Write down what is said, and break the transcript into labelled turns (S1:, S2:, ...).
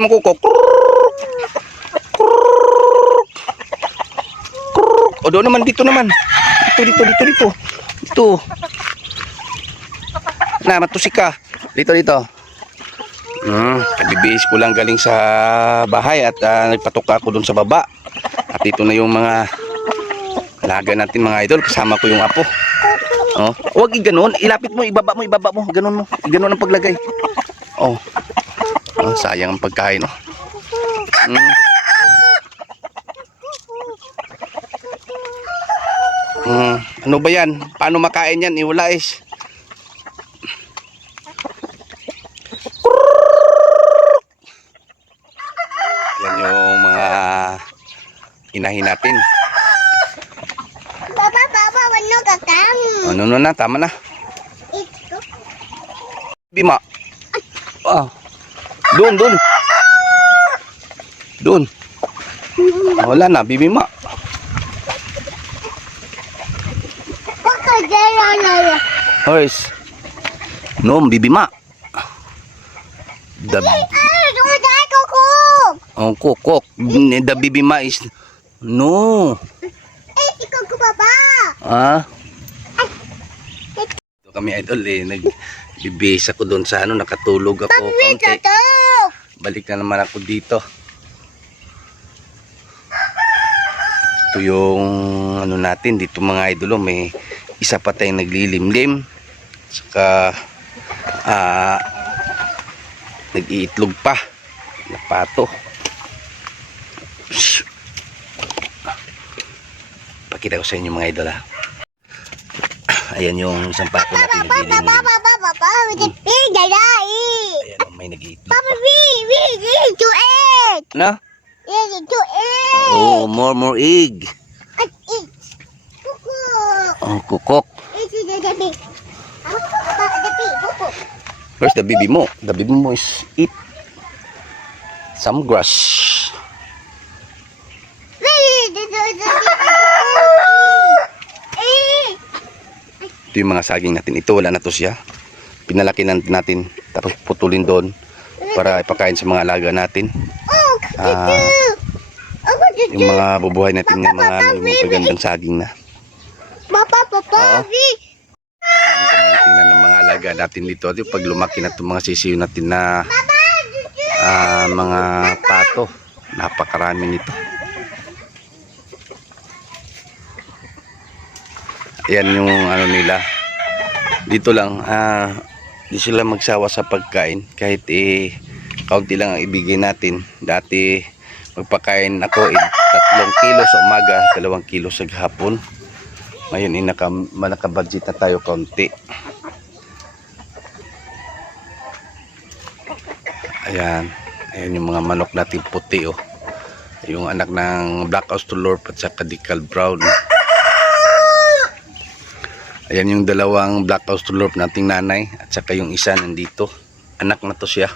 S1: mo kuko. O doon naman, dito naman. Dito, dito, dito, dito. Dito. Na, matusik ka. Dito, dito. Hmm, kabibihis ko lang galing sa bahay at uh, nagpatuka ako doon sa baba. At ito na yung mga alaga natin mga idol. Kasama ko yung apo. Oh, huwag i-ganon. Ilapit mo, ibaba mo, ibaba mo. Ganon mo. Ganon ang paglagay. Oh. Oh sayang ang pagkain, oh. Hmm. Hmm, ano ba yan? Paano makain yan? Iwala is. Yan yung mga inahin natin.
S2: Baba, baba, wano kakang.
S1: Ano na na, tama na. Bima. Ah. Doon, doon. Doon. Wala na, bibima. Hoys. No, bibima. The, oh, cook, cook. The bibima is, no.
S2: Eh, ikaw ko baba.
S1: Ah. Ito kami idol eh, nagbibisa ko doon sa ano, nakatulog ako
S2: to.
S1: Balik na naman ako dito. Ito yung ano natin dito mga idolo may isa pa tayong naglilimlim. Saka ah nag-iitlog pa na pato. Pakita ko sa inyo mga idol ha. Ayan yung isang pato natin naglilimlim.
S2: baba,
S1: nag-iitlog
S2: Papa,
S1: pa.
S2: we, we, we, to eat.
S1: Na?
S2: We, to eat.
S1: Oh, more more egg.
S2: At eat. Kuku.
S1: Oh, kukok.
S2: This is the. Ah, the pig, kuku.
S1: Where's the baby mo? The baby mo is eat some grass. Ito yung mga saging natin. Ito wala na to siya. Pinalaki na natin. Tapos putulin doon para ipakain sa mga alaga natin.
S2: Oh, dito.
S1: yung mga bubuhay natin ng mga ano, magandang saging na.
S2: Papa, papa,
S1: tingnan ng mga alaga natin dito. At yung pag lumaki na itong mga sisiyo natin na ah, mga pato. Napakarami nito. Ayan yung ano nila. Dito lang, ah, di sila magsawa sa pagkain. Kahit eh, kaunti lang ang ibigay natin. Dati, magpakain ako eh, tatlong kilo sa umaga, dalawang kilo sa hapon. Ngayon, eh, naka, naka-budget na tayo kaunti. Ayan. Ayan yung mga manok natin puti oh. Yung anak ng Black Australorp at saka Decal Brown. Ayan yung dalawang Black Australorp nating nanay at saka yung isa nandito. Anak na to siya.